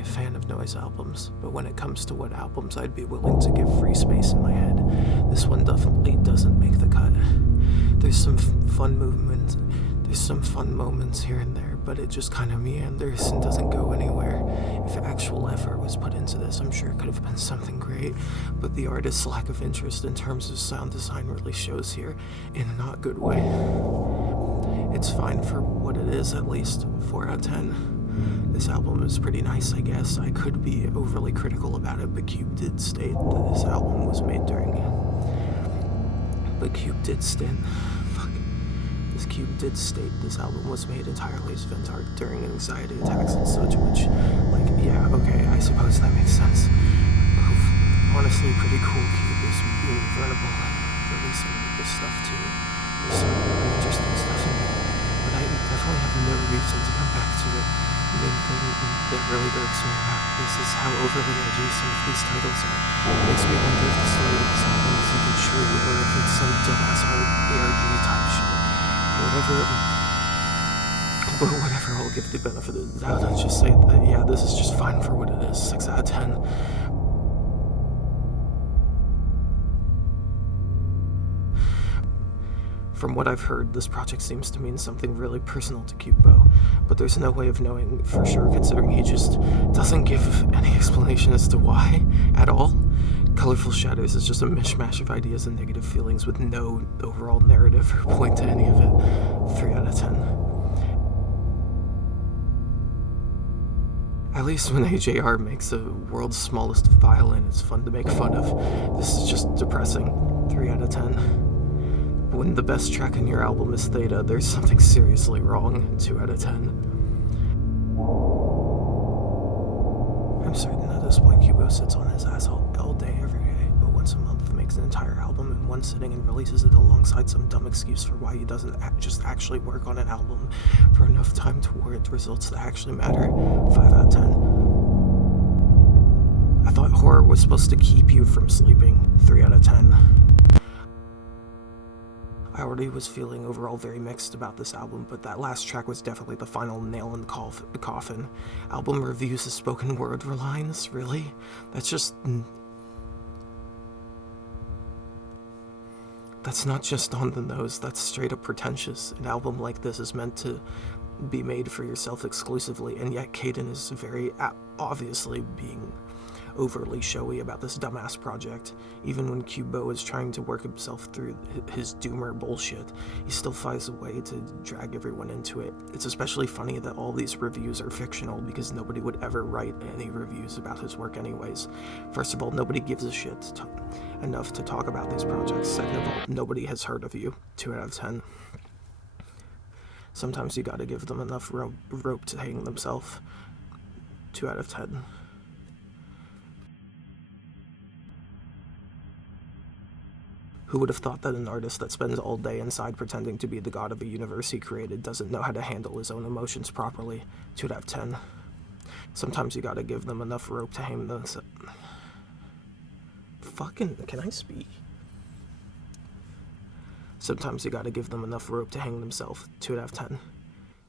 a fan of noise albums, but when it comes to what albums I'd be willing to give free space in my head, this one definitely doesn't make the cut. There's some fun moments here and there, but it just kind of meanders and doesn't go anywhere. If actual effort was put into this, I'm sure it could have been something great, but the artist's lack of interest in terms of sound design really shows here in a not good way. It's fine for what it is, at least 4 out of 10. This album is pretty nice, I guess. I could be overly critical about it, but Cube did state that this album was made during... Cube did state this album was made entirely as vent art during anxiety attacks and such, which, like, yeah, okay, I suppose that makes sense. Honestly, pretty cool Cube is being vulnerable and releasing this stuff too. There's some really interesting stuff in here, but I definitely have no reason to come back to it. The main thing that really irks me about this is how overly edgy some of these titles are. It makes me wonder if the story of this album is even true, or if it's some dumbass ARG type shit. Whatever, I'll give the benefit of the doubt and just say that, yeah, this is just fine for what it is, 6 out of 10. From what I've heard, this project seems to mean something really personal to Cubo, but there's no way of knowing for sure considering he just doesn't give any explanation as to why at all. Colorful Shadows is just a mishmash of ideas and negative feelings with no overall narrative or point to any of it. 3 out of 10. At least when AJR makes the world's smallest violin, it's fun to make fun of. This is just depressing. 3 out of 10. When the best track on your album is Theta, there's something seriously wrong. 2 out of 10. I'm certain at this point Cubo sits on his ass all day, every day, but once a month makes an entire album in one sitting and releases it alongside some dumb excuse for why he doesn't just actually work on an album for enough time to warrant results that actually matter. 5 out of 10. I thought horror was supposed to keep you from sleeping. 3 out of 10. I already was feeling overall very mixed about this album, but that last track was definitely the final nail in the coffin. Album reviews as spoken word lines? Really? That's not just on the nose, that's straight up pretentious. An album like this is meant to be made for yourself exclusively, and yet Caden is very obviously being overly showy about this dumbass project. Even when Cubo is trying to work himself through his doomer bullshit, he still finds a way to drag everyone into it. It's especially funny that all these reviews are fictional because nobody would ever write any reviews about his work anyways. First of all, nobody gives a shit enough to talk about these projects. Second of all, nobody has heard of you. 2 out of 10. Sometimes you gotta give them enough rope to hang themselves. 2 out of 10. Who would have thought that an artist that spends all day inside pretending to be the god of a universe he created doesn't know how to handle his own emotions properly? 2 out of 10. Sometimes you gotta give them enough rope to hang themselves. Can I speak? Sometimes you gotta give them enough rope to hang themselves. 2 out of 10.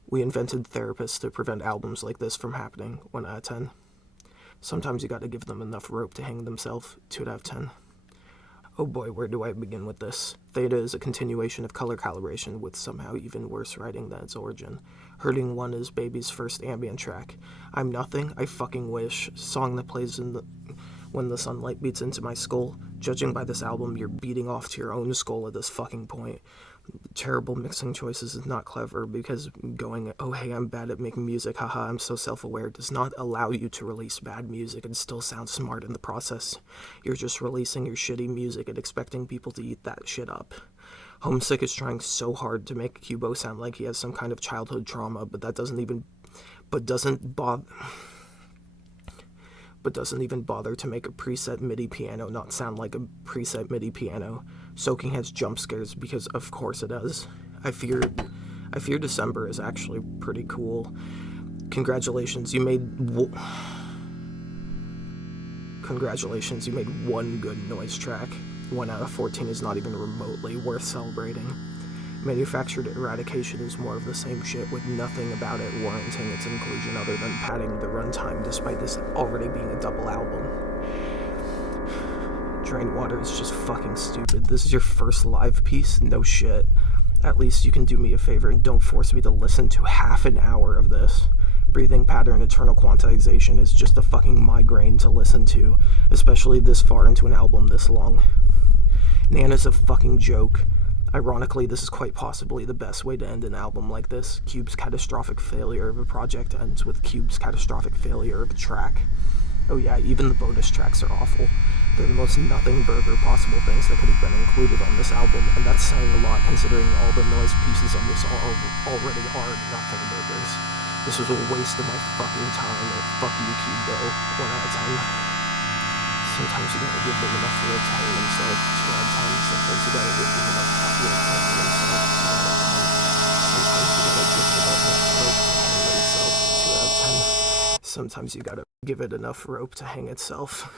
We invented therapists to prevent albums like this from happening. 1 out of 10. Sometimes you gotta give them enough rope to hang themselves. 2 out of 10. Oh boy, where do I begin with this? Theta is a continuation of Color Calibration with somehow even worse writing than its origin. Hurting One is Baby's first ambient track. I'm Nothing, I Fucking Wish, song that plays when the sunlight beats into my skull. Judging by this album, you're beating off to your own skull at this fucking point. Terrible mixing choices is not clever because going, oh hey, I'm bad at making music, haha, I'm so self-aware, does not allow you to release bad music and still sound smart in the process. You're just releasing your shitty music and expecting people to eat that shit up. Homesick is trying so hard to make Cubo sound like he has some kind of childhood trauma, but doesn't even bother to make a preset MIDI piano not sound like a preset MIDI piano. Soaking has jump scares because of course it does. I fear December is actually pretty cool. Congratulations, you made one good noise track. 1 out of 14 is not even remotely worth celebrating. Manufactured eradication is more of the same shit, with nothing about it warranting its inclusion other than padding the runtime, despite this already being a double album. Drain Water is just fucking stupid. This is your first live piece? No shit. At least you can do me a favor and don't force me to listen to half an hour of this. Breathing Pattern Eternal Quantization is just a fucking migraine to listen to, especially this far into an album this long. Nana's a fucking joke. Ironically, this is quite possibly the best way to end an album like this. Cube's catastrophic failure of a project ends with Cube's catastrophic failure of a track. Oh yeah, even the bonus tracks are awful. They're the most nothing burger possible things that could have been included on this album, and that's saying a lot considering all the noise pieces on this already are nothing burgers. This was a waste of my fucking time, and fuck you, Cube, though. 1 out of 10. Sometimes you gotta give them enough rope to hang themselves. 2 out of 10. Sometimes you gotta give them enough rope to hang themselves. 2 out of 10. Sometimes you gotta give them enough rope to hang themselves. 2 out of 10. Sometimes you gotta give it enough rope to hang itself.